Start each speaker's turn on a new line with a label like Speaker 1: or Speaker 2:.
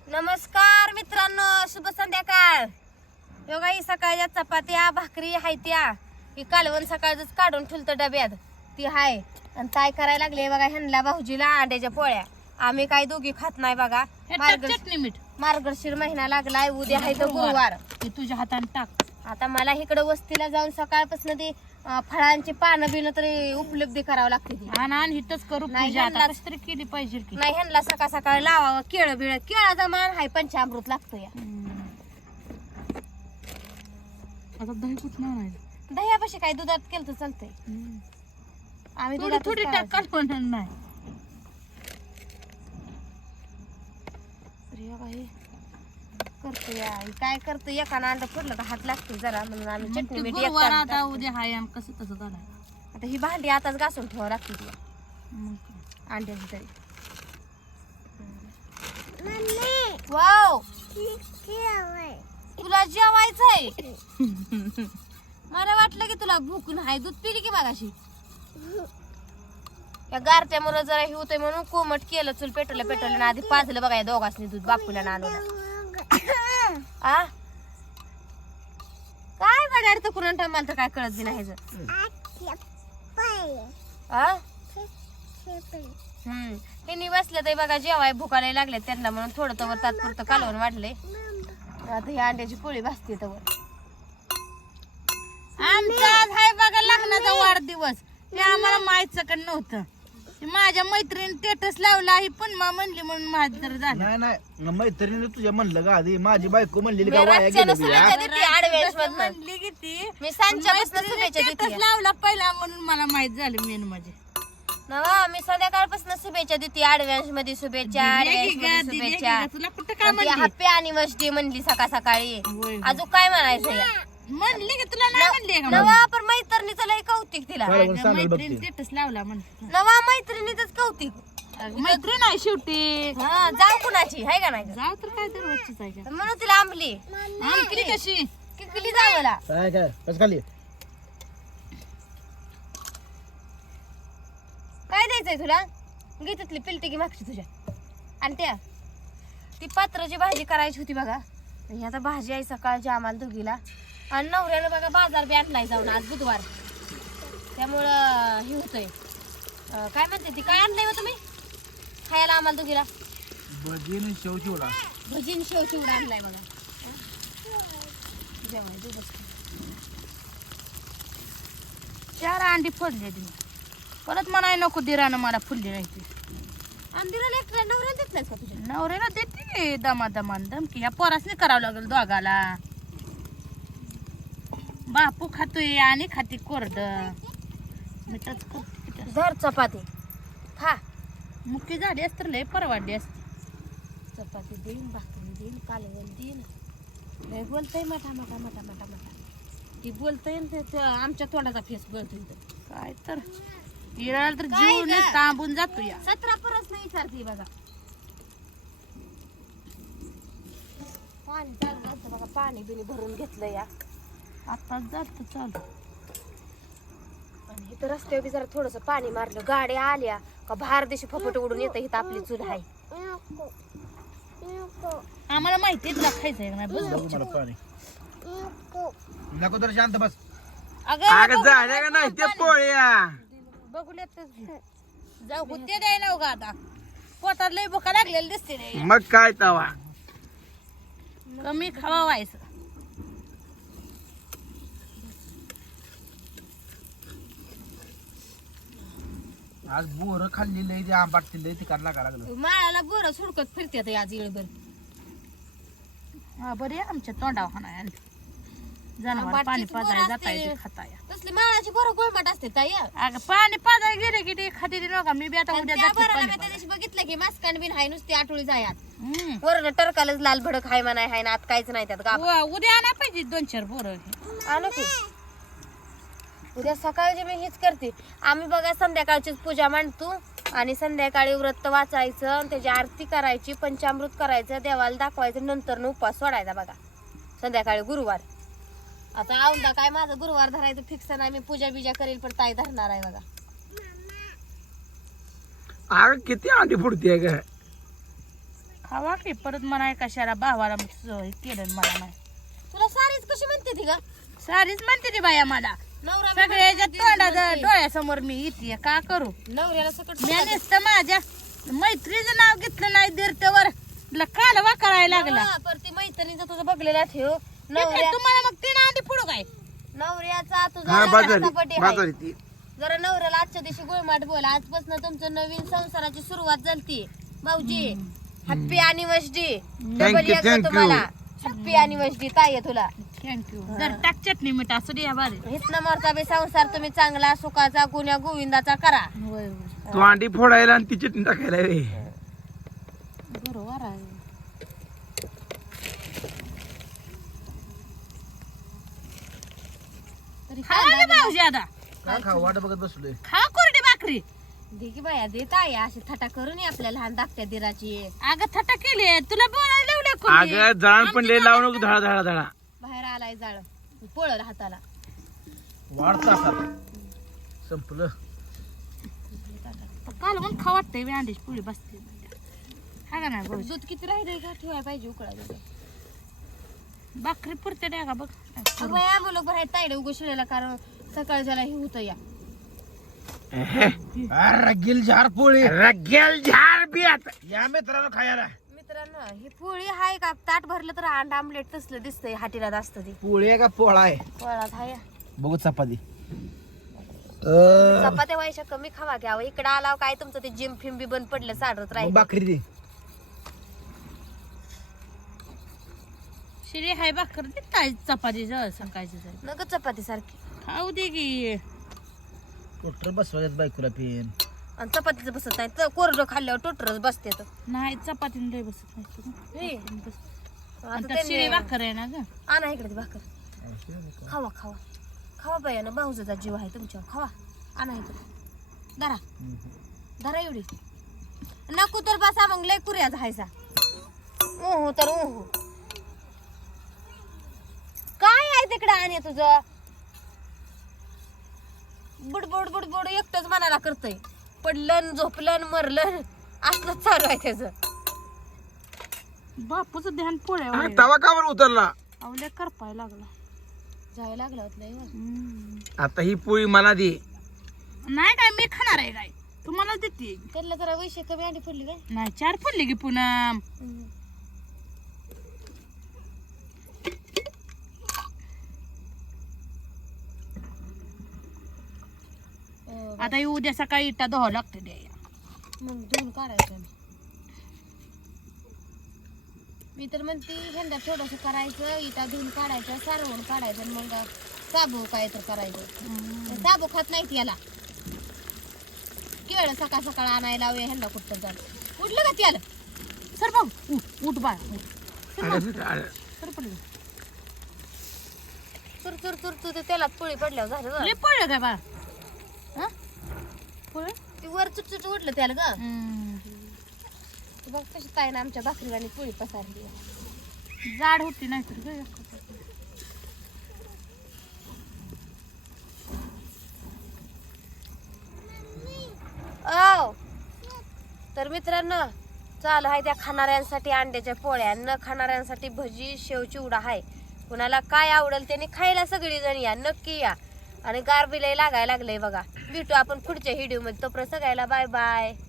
Speaker 1: नमस्कार मित्रांनो, शुभ संध्याकाळ. योगा ही सकाळच्या चपात्या भाकरी हाय त्या ही कालवण सकाळच काढून ठेवलं डब्यात ती हाय. आणि काय करायला लागले बघा ह्यांना भाऊजीला अंड्याच्या पोळ्या. आम्ही काय दोघी खात नाही बघा.
Speaker 2: चटणी मीठ
Speaker 1: मार्गशीर महिना लागलाय, उद्या आहे तर गुरुवार.
Speaker 2: ते तुझ्या हाताने टाक.
Speaker 1: आता मला इकडे वस्तीला जाऊन सकाळपासून ती फळांची पानं बिनं तरी उपलब्ध करावं लागते ती.
Speaker 2: आणि हिथच करू
Speaker 1: नाही,
Speaker 2: पूजा आता
Speaker 1: ह्यांना-
Speaker 2: कशी तरी केली पाहिजे की.
Speaker 1: नाही ह्यांना सकाळ सकाळ लावावं केळ बिळ. केळाचा मान हाय पंचामृत लागतो या.
Speaker 2: आता दही कुठं आणायचं?
Speaker 1: दह्यापाशी काय दुधात केलं तर चालतंय. आम्ही
Speaker 2: थोडी
Speaker 1: दुधातच
Speaker 2: थोडी
Speaker 1: करायचं.
Speaker 2: टाक म्हणणार नाही.
Speaker 1: अरे बाई, करतो या ही काय करतो. एकानं अंड फोडलं का हात लागतो जरा, म्हणून आम्ही
Speaker 2: मग
Speaker 1: चटणी
Speaker 2: ते
Speaker 1: मीठ
Speaker 2: गुरुवार
Speaker 1: एकटाच
Speaker 2: आता
Speaker 1: टाकतो.
Speaker 2: उद्या हाय आणि कसं तसं झालं.
Speaker 1: आता ही भांडी आताच घासून ठेवावं लागते तिला
Speaker 2: मग काय.
Speaker 1: अंड्याची तरी. वाव, तुला जेवायचंय? मला वाटलं की तुला भूक नाही. दूध पिली की मागाशी? या गारत्यामुळे जरा हे होतंय म्हणून कोमट केलं. चूल पेटवलं ना आधी पाजलं बघा या दोघांनी दूध बापूला ना आणून. आ काय बघायला तर कुणा मला तर काय कळत बी नाही. हे बसले तर बघा जेवाय भुकायला लागले त्यांना, म्हणून थोडं तवर तात्पुरतं कालवून वाढले. आता ही अंड्याची पोळी भाजते तवर.
Speaker 2: आमचा आज हाय बघा लग्नाचा वाढदिवस. ते आम्हाला माहित का नव्हतं. ते माझ्या मैत्रिणी स्टेटस लावला ही पण म्हणली म्हणून माझं तर झालं.
Speaker 3: नाही नाही मैत्रिणीने तुझ्या म्हणलं का आधी माझी बायको म्हणलेली का
Speaker 1: मी
Speaker 3: वाया
Speaker 1: रातच्यानं
Speaker 3: गेलं
Speaker 1: शुभेच्छा
Speaker 3: बिया?
Speaker 1: देते आडव्याशमधनं.
Speaker 2: म्हणली की ती
Speaker 1: मी सांच्यापासून शुभेच्छा
Speaker 2: स्टेटस
Speaker 1: देते.
Speaker 2: लावला पहिला म्हणून मला माहित झालं मेन म्हणजे.
Speaker 1: नवा मी संध्याकाळपासून शुभेच्छा देते. आडव्यांश मध्ये शुभेच्छा, आडव्यांश मध्ये शुभेच्छा.
Speaker 2: तुला कुठं काय म्हणली?
Speaker 1: हॅपी अॅनिव्हर्सरी म्हणली सकाळ सकाळी.
Speaker 2: होय.
Speaker 1: अजून काय म्हणायचं या?
Speaker 2: म्हणली की तुला नाही म्हणली का?
Speaker 1: नवा पण मैत्रिणीचं लय कौतिक तिला.
Speaker 3: बरोबर सांगाल
Speaker 2: मैत्रीण
Speaker 3: बघते.
Speaker 2: स्टेटस लावला म्हणते.
Speaker 1: नवा मैत्रिणीच कौतिक.
Speaker 2: मैत्रीण आहे शेवटी.
Speaker 1: हा, जाऊ कुणाची हाय का नाही गं?
Speaker 2: जाऊ तर काय तर वच्चीच आहे का?
Speaker 1: म्हणून तिला आंबली
Speaker 2: आणखी कशी
Speaker 1: किकली जावला.
Speaker 3: काय काय कसं खाली
Speaker 1: काय द्यायचंय तुला? घे तिथली पिलटी की मागची तुझ्या. आणि त्या ती पात्राची भाजी करायची होती बघा. आणि आता भाजी आहे सकाळची आम्हाला दोघीला. आणि नवऱ्यानं बघा बाजार बी आणलाय जाऊन आज बुधवार. त्यामुळं हे होतंय काय म्हणते ती, काय आणलंय हो तुम्ही खायला आम्हाला दोघीला?
Speaker 3: भजीन शेव चिवडा.
Speaker 1: भजीन शेव चिवडा आणलाय बघा. जेवाय दोघंच.
Speaker 2: 4 अंडी फोडली तिने. परत म्हणाय नको दिरानं मला फुलली नाही ती.
Speaker 1: आणि तिला लेकरं नवऱ्याला देतलाय का तुझ्या?
Speaker 2: नवऱ्याला देते की दमादमान धमकी. ह्या पोरासनी करावं लागेल दोघाला. बापू खातोय आणि खाती कोरड. मिठाच करते.
Speaker 1: धर चपाती खा.
Speaker 2: मुक्की झाली असत लय परवाडली असती.
Speaker 1: चपाती देईन, भाकरी देईन, कालवण देईन. लय बोलतय मटा मटा मटा मटा मटा. ती बोलतय आमच्या तोंडाचा फेस बोलतोय.
Speaker 2: काय तर हिराला तर
Speaker 1: काय
Speaker 2: जीव
Speaker 1: गं?
Speaker 2: तांबून जातो या.
Speaker 1: 17 परस नाही विचारते बघा. पाणी चालू झालं बघा. पाणी बिनी भरून घेतलं या.
Speaker 2: आताच जात चालू.
Speaker 1: आणि इथं रस्त्यावर बी जरा थोडस पाणी मारलं. गाड्या आल्या का बाहेर देशी फपट उडून येतं. इथं आपली चूल आहे.
Speaker 2: आम्हाला माहितीच ना खायचंय का नाही. बस
Speaker 3: बघू मला पाणी नको तर शांत बस.
Speaker 2: अगं
Speaker 3: झाल्या का नाही ते पोळ्या?
Speaker 2: बघूल्यातच जाऊ कुठे द्याय ना उगा आता. पोटात लय भुका लागलेली दिसते रे.
Speaker 3: मग काय तवा
Speaker 2: कमी खावा व्हायचं.
Speaker 3: आज बोर खाल्ली लय ते आंबाट लय तिकाट लागा लागलं.
Speaker 1: माळाला बोरं सुडकत फिरते आज इळभर.
Speaker 2: हा बरे आमच्या तोंडावर हाणाय जनावर
Speaker 1: आंबाटची
Speaker 2: पाणी
Speaker 1: बोरं
Speaker 2: पाजाय
Speaker 1: असते.
Speaker 2: जाता येते खाताय.
Speaker 1: तसली माळाची बोरं गोळमट असते ताई.
Speaker 2: अगं पाणी पाजाय गेले की ते खाते नका. मी बी आता
Speaker 1: आणि
Speaker 2: उद्या
Speaker 1: त्या
Speaker 2: जाते
Speaker 1: बराला
Speaker 2: पाणी
Speaker 1: मी त्या दिवशी बघितलं की मास्कान बिन हाय नुसती आठवली जायात.
Speaker 2: पाजायला.
Speaker 1: वरण टरकालच लाल भडक हाय म्हणाय हाय ना. आत काहीच नाही त्यात गाभ.
Speaker 2: उद्या आणा पाहिजे 2-4 बोरं.
Speaker 1: आणू की उद्या सकाळची मी हीच करते. आम्ही बघा संध्याकाळचीच पूजा मांडतो आणि संध्याकाळी व्रत वाचायचं आणि त्याची आरती करायची, पंचामृत करायचं, देवाला दाखवायचं, नंतर उपवास सोडायचा बघा संध्याकाळी गुरुवार. आता औंदा काय माझं गुरुवार धरायचं फिक्स नाही. मी पूजा बिजा करेल पण ताई धरणार आहे बघा.
Speaker 3: अगं किती अंडी फुडते ग.
Speaker 2: खावा की परत म्हणाय कशाला भावाला हे केलं मला नाही
Speaker 1: तुला सारीच कशी म्हणते ती ग
Speaker 2: सारीच म्हणते ती बाया मला
Speaker 1: नवरा
Speaker 2: सगळ्याच्या तोंडात डोळ्यासमोर मी येते का करू
Speaker 1: नवऱ्याला सकट
Speaker 2: मी नुसतं माझ्या मैत्रीचं नाव घेतलं नाही दीर्घवर कालवा करायला लागला
Speaker 1: पर ती मैत्रिणीचं तुझं बघलेला ठेव
Speaker 2: ते
Speaker 1: नवऱ्या
Speaker 2: काय तुम्हाला मग तीन आधी पुढं काय
Speaker 1: नवऱ्याचा तुझा
Speaker 3: हा बाजारी
Speaker 1: रस्तापटी आहे.
Speaker 3: बाजारी ती
Speaker 1: जरा नवऱ्याला आजच्या दिवशी गोळमाट बोल आजपासून तुमचं नवीन संसाराची सुरुवात झाली भाऊजी हॅप्पी अॅनिव्हर्सरी डबल एक
Speaker 3: thank you.
Speaker 1: तुम्हाला हॅप्पी अॅनिव्हर्सरी ताई आहे तुला
Speaker 2: थँक्यू जर टाक चटणी मीठ असू द्या बारे
Speaker 1: हितनं मोरचा बी संसार तुम्ही चांगला सुखाचा गुन्ह्या गोविंदाचा करा
Speaker 2: होय होय
Speaker 3: तू अंडी फोडायला आणि ती चटणी टाकायला रे
Speaker 2: बरोबर आहे
Speaker 1: तरी
Speaker 2: खावा ना भाऊजी आता
Speaker 3: का खा वाट बघत बसलोय
Speaker 2: खा कोरडी भाकरी
Speaker 1: दे की बाया देत आहे अशी थटा करून ये आपल्या लहान धाकट्या दिराची
Speaker 2: अगं थटा केली तुला बोलायला लावले कोणी
Speaker 3: अगं जळण पण लय लावू नको धडा धडा धडा
Speaker 1: बाहेर आलाय जाळ पळल हाताला
Speaker 3: वाढता संपलं
Speaker 2: काल पण खा वाटतंय मी अंड्याची पोळी बसते हा का नाही भाऊजी
Speaker 1: दूध किती राहिले का ठेवायला पाहिजे उकळा
Speaker 2: भाकरी पुरते द्या का बघ
Speaker 1: अगं बाया बोलक बाहेर तायडे उगो शिळेला कारण सकाळ ज्याला हे होतं या
Speaker 3: रगेल झार पोळी रगेल झार बियात या मित्रांनो खायला
Speaker 1: मित्रांनो ही पोळी हाय का ताट भरलं तर अंडा आमलेट तसलं दिसतंय हाटीला असतं ती
Speaker 3: पोळी आहे का पोळा आहे
Speaker 1: पोळात हाय
Speaker 3: बघू चपाती
Speaker 1: चपात्या व्हायच्या कमी खावा घ्यावं इकडे आलाव काय तुमचं ते जिम फिम बी बंद पडलं साडत राहील
Speaker 3: भाकरी दे
Speaker 2: शिरी हाय भाकर देताय चपाती सकाळची
Speaker 1: नग चपाती सारखी
Speaker 2: खाऊ दे की
Speaker 3: टोटर बसवायचं बायकोला पेन
Speaker 1: आणि चपातीचं बसत नाही तर कोरडं खाल्ल्यावर टोटरच बसते तर
Speaker 2: नाही चपातीने लय बसत नाही तू.
Speaker 1: हे.
Speaker 2: बस.
Speaker 1: आता
Speaker 2: आणि त्यात शिळी
Speaker 1: त्यांनी-
Speaker 2: भाकर आहे ना ग
Speaker 1: आणा इकडे ती भाकर खावा खावा खावा बाया ना भाऊजाचा जीव आहे तुमच्यावर खावा आणा इकडे धरा धरा एवढी नको तर बसा मग लय कुऱ्या जायचा ओहो तर ओहो काय आहे तिकडे आणि तुझं बुडबुड बुडबुड एकटंच मनाला करतय पडलं झोपलं मरलं असलं चालू आहे त्याचं
Speaker 2: बापूचं ध्यान पोळ्या
Speaker 3: तवा कावर उतरला
Speaker 2: आवल्या करपाय लागला
Speaker 1: जायला लागलं होतं
Speaker 3: आता ही पोळी मला दे
Speaker 2: नाही काय मी खाणार आहे काय तुम्हाला देते
Speaker 1: त्याला जरा वैशे कमी अंडी पडली काय
Speaker 2: नाही 4 पडली की पुन्हा आता हे उद्या सकाळी इटा धुवावं लागतं द्या
Speaker 1: मग धुवून काढायचं मी तर म्हणते ह्यांना थोडस करायचं इटा धुवून काढायचं सारवून काढायचं आणि मग साबू काय तर करायचं साबू खात नाहीत याला केळ सकाळ सकाळ आणायला लावूया ह्यांना कुठं जात उठलं का त्याला
Speaker 2: सर भाऊ उठ बाळ सर पडलं
Speaker 1: चुर चुर चुर चुर ते तेलात पोळी पडल्यावर झालं
Speaker 2: लय पडलं काय बाळ हा पडलं
Speaker 1: ती वर चुट उठलं त्याला ग बघ कशी ताई ना आमच्या भाकरीवाणी पोळी पसारली
Speaker 2: जाड होती नाही तर ग
Speaker 1: ओ तर मित्रांनो चालू आहे त्या खाणाऱ्यांसाठी अंड्याच्या पोळ्या न खाणाऱ्यांसाठी भजी शेव चिवडा आहे कुणाला काय आवडेल त्यांनी खायला सगळी जण या नक्की या आणि गारबीला लागायला लागलंय बघा भेटू आपण पुढच्या व्हिडिओ मध्ये तोपर्यंत सगळ्याला बाय बाय.